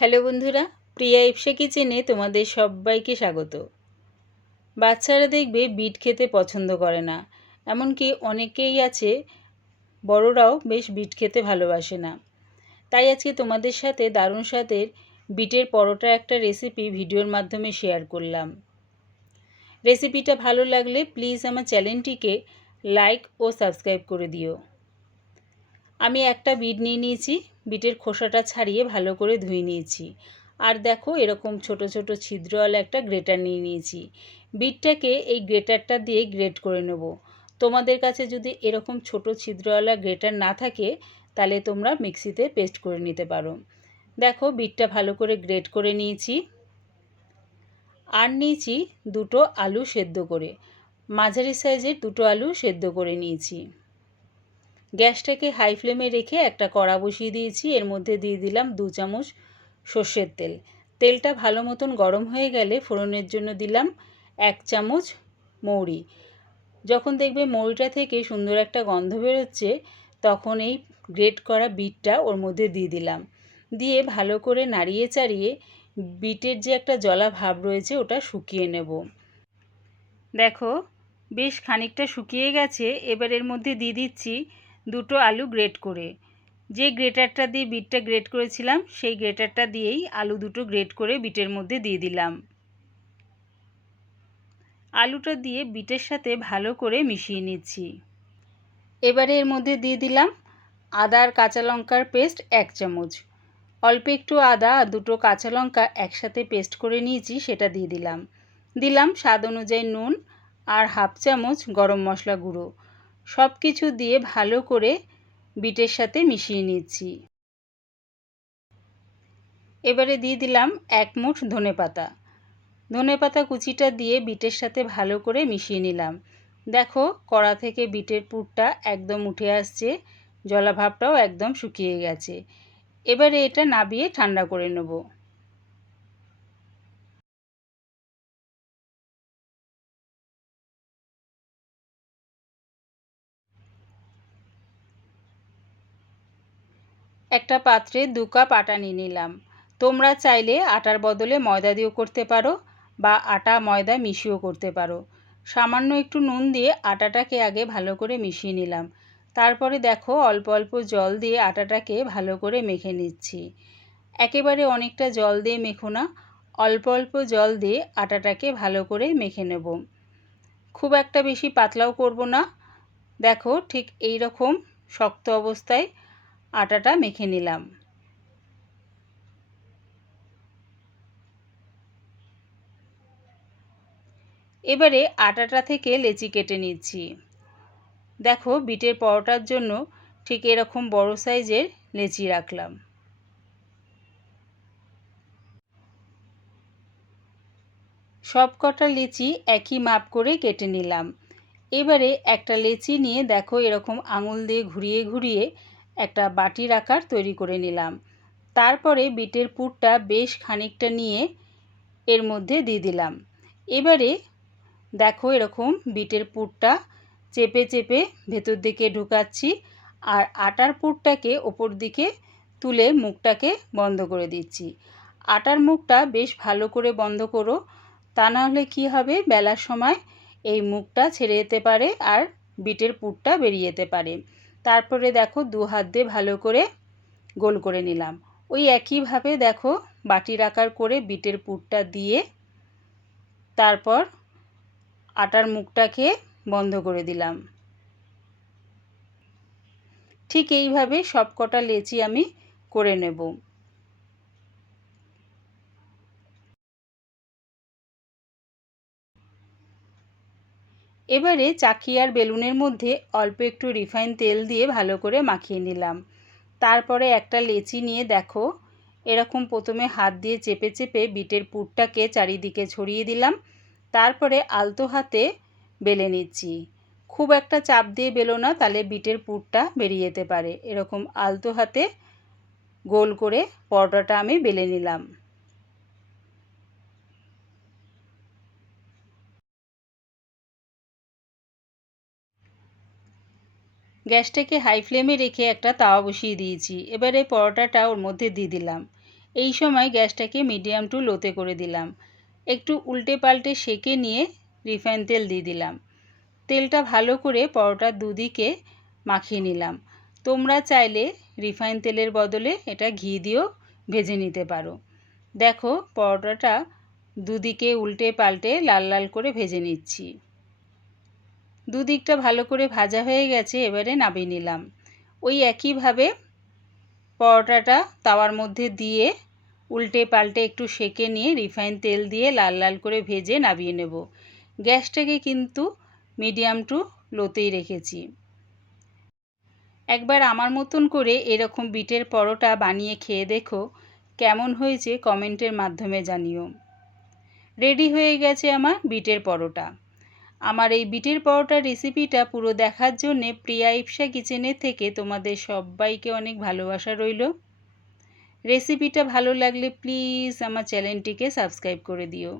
Hello বন্ধুরা, প্রিয়া ইপসা কিচেনে তোমাদের সবাইকে স্বাগত। বাচ্চারা দেখবে বিট খেতে পছন্দ করে না, এমনকি অনেকেই আছে বড়রাও বেশ বিট খেতে ভালোবাসে না। তাই আজকে তোমাদের সাথে দারুণ স্বাদের বিটের পরোটা একটা রেসিপি ভিডিওর মাধ্যমে শেয়ার করলাম। রেসিপিটা ভালো লাগলে প্লিজ আমার চ্যানেলটিকে লাইক ও সাবস্ক্রাইব করে দিও। আমি একটা বিট নিয়ে নিয়েছি, বিটের খোসাটা ছাড়িয়ে ভালো করে ধুয়ে নিয়েছি। আর দেখো এরকম ছোট ছোট ছিদ্রওয়ালা একটা গ্রেটার নিয়ে নিয়েছি। বিটটাকে এই গ্রেটারটা দিয়ে গ্রেট করে নেব। তোমাদের কাছে যদি এরকম ছোট ছিদ্রওয়ালা গ্রেটার না থাকে তাহলে তোমরা মিক্সিতে পেস্ট করে নিতে পারো। দেখো বিটটা ভালো করে গ্রেট করে নিয়েছি। আর নিয়েছি দুটো আলু সেদ্ধ করে, মাঝারি সাইজের দুটো আলু সেদ্ধ করে নিয়েছি। গ্যাসটাকে হাই ফ্লেমে রেখে একটা কড়া বসিয়ে দিয়েছি। এর মধ্যে দিয়ে দিলাম 2 চামচ সর্ষের তেল। তেলটা ভালো মতন গরম হয়ে গেলে ফোড়নের জন্য দিলাম 1 চামচ মৌরি। যখন দেখবে মৌরিটা থেকে সুন্দর একটা গন্ধ বেরোচ্ছে তখন এই গ্রেট করা বিটটা ওর মধ্যে দিয়ে দিলাম। দিয়ে ভালো করে নাড়িয়ে চাড়িয়ে বিটের যে একটা জলা ভাব রয়েছে ওটা শুকিয়ে নেব। দেখো বেশ খানিকটা শুকিয়ে গেছে। এবার এর মধ্যে দিয়ে দিচ্ছি দুটো আলু গ্রেট করে। যে গ্রেটারটা দিয়ে বিটটা গ্রেট করেছিলাম সেই গ্রেটারটা দিয়েই আলু দুটো গ্রেট করে বিটের মধ্যে দিয়ে দিলাম। আলুটা দিয়ে বিটের সাথে ভালো করে মিশিয়ে নিচ্ছি। এবারে এর মধ্যে দিয়ে দিলাম আদা আর কাঁচা লঙ্কার পেস্ট 1 চামচ। অল্প একটু আদা আর দুটো কাঁচা লঙ্কা একসাথে পেস্ট করে নিয়েছি, সেটা দিয়ে দিলাম। দিলাম স্বাদ অনুযায়ী নুন আর 1/2 চামচ গরম মশলা গুঁড়ো। সব কিছু দিয়ে ভালো করে বিটের সাথে মিশিয়ে নিচ্ছি। এবারে দিয়ে দিলাম 1 মুঠ ধনেপাতা। ধনেপাতা কুচিটা দিয়ে বিটের সাথে ভালো করে মিশিয়ে নিলাম। দেখো কড়া থেকে বিটের পুরটা একদম উঠে আসছে, জলাভাবটাও একদম শুকিয়ে গেছে। এবারে এটা নাবিয়ে ঠান্ডা করে নেব। একটা পাত্রে 2 কাপ আটা নিয়ে নিলাম। তোমরা চাইলে আটার বদলে ময়দা দিয়েও করতে পারো বা আটা ময়দা মিশিয়েও করতে পারো। সামান্য একটু নুন দিয়ে আটাটাকে আগে ভালো করে মিশিয়ে নিলাম। তারপরে দেখো অল্প অল্প জল দিয়ে আটাটাকে ভালো করে মেখে নিচ্ছি। একেবারে অনেকটা জল দিয়ে মেখো না, অল্প অল্প জল দিয়ে আটাটাকে ভালো করে মেখে নেব। খুব একটা বেশি পাতলাও করব না। দেখো ঠিক এই রকম শক্ত অবস্থায় আটাটা মেখে নিলাম। এবারে আটাটা থেকে লেচি কেটে নিচ্ছি। দেখো বিটের পরোটার জন্য ঠিক এরকম বড় সাইজের লেচি রাখলাম। সব কটা লেচি একই মাপ করে কেটে নিলাম। এবারে একটা লেচি নিয়ে দেখো এরকম আঙুল দিয়ে ঘুরিয়ে ঘুরিয়ে একটা বাটির আকার তৈরি করে নিলাম। তারপরে বিটের পুরটা বেশ খানিকটা নিয়ে এর মধ্যে দিয়ে দিলাম। এবারে দেখো এরকম বিটের পুরটা চেপে চেপে ভেতর দিকে ঢুকাচ্ছি আর আটার পুরটাকে ওপর দিকে তুলে মুখটাকে বন্ধ করে দিচ্ছি। আটার মুখটা বেশ ভালো করে বন্ধ করো, তা না হলে কী হবে বেলার সময় এই মুখটা ছেড়ে যেতে পারে আর বিটের পুরটা বেরিয়ে যেতে পারে। তারপরে দেখো 2 হাত দিয়ে ভালো করে গোল করে নিলাম। ওই একইভাবে দেখো বাটির আকার করে বিটের পুরটা দিয়ে তারপর আটার মুখটাকে বন্ধ করে দিলাম। ঠিক এইভাবে সব কটা লেচি আমি করে নেব। এবারে চাকি আর বেলুনের মধ্যে অল্প একটু রিফাইন তেল দিয়ে ভালো করে মাখিয়ে নিলাম। তারপরে একটা লেচি নিয়ে দেখো এরকম প্রথমে হাত দিয়ে চেপে চেপে বিটের পুরটাকে চারিদিকে ছড়িয়ে দিলাম। তারপরে আলতো হাতে বেলে নিচ্ছি। খুব একটা চাপ দিয়ে বেলো না, তাহলে বিটের পুরটা বেরিয়ে যেতে পারে। এরকম আলতো হাতে গোল করে পরোটাটা আমি বেলে নিলাম। গ্যাসটাকে হাই ফ্লেমে রেখে একটা তাওয়া বসিয়ে দিয়েছি। এবারে পরোটাটা ওর মধ্যে দিয়ে দিলাম। এই সময় গ্যাসটাকে মিডিয়াম টু লোতে করে দিলাম। একটু উল্টে পাল্টে সেঁকে নিয়ে রিফাইন তেল দিয়ে দিলাম। তেলটা ভালো করে পরোটার দুদিকে মাখিয়ে নিলাম। তোমরা চাইলে রিফাইন তেলের বদলে এটা ঘি দিয়েও ভেজে নিতে পারো। দেখো পরোটাটা দুদিকে উল্টে পাল্টে লাল লাল করে ভেজে নিচ্ছি। দুদিকটা ভালো করে ভাজা হয়ে গেছে, এবারে নামিয়ে নিলাম। ওই একইভাবে পরোটাটা তাওয়ার মধ্যে দিয়ে উল্টে পাল্টে একটু সেঁকে নিয়ে রিফাইন তেল দিয়ে লাল লাল করে ভেজে নামিয়ে নেব। গ্যাসটাকে কিন্তু মিডিয়াম টু লোতেই রেখেছি। একবার আমার মতন করে এরকম বিটের পরোটা বানিয়ে খেয়ে দেখো, কেমন হয়েছে কমেন্টের মাধ্যমে জানিও। রেডি হয়ে গেছে আমার বিটের পরোটা। আমার এই বিটের পরোটার রেসিপিটা পুরো দেখার জন্যে প্রিয়া ইপসা কিচেনের থেকে তোমাদের সবাইকে অনেক ভালোবাসা রইল। রেসিপিটা ভালো লাগলে প্লিজ আমার চ্যানেলটিকে সাবস্ক্রাইব করে দিও।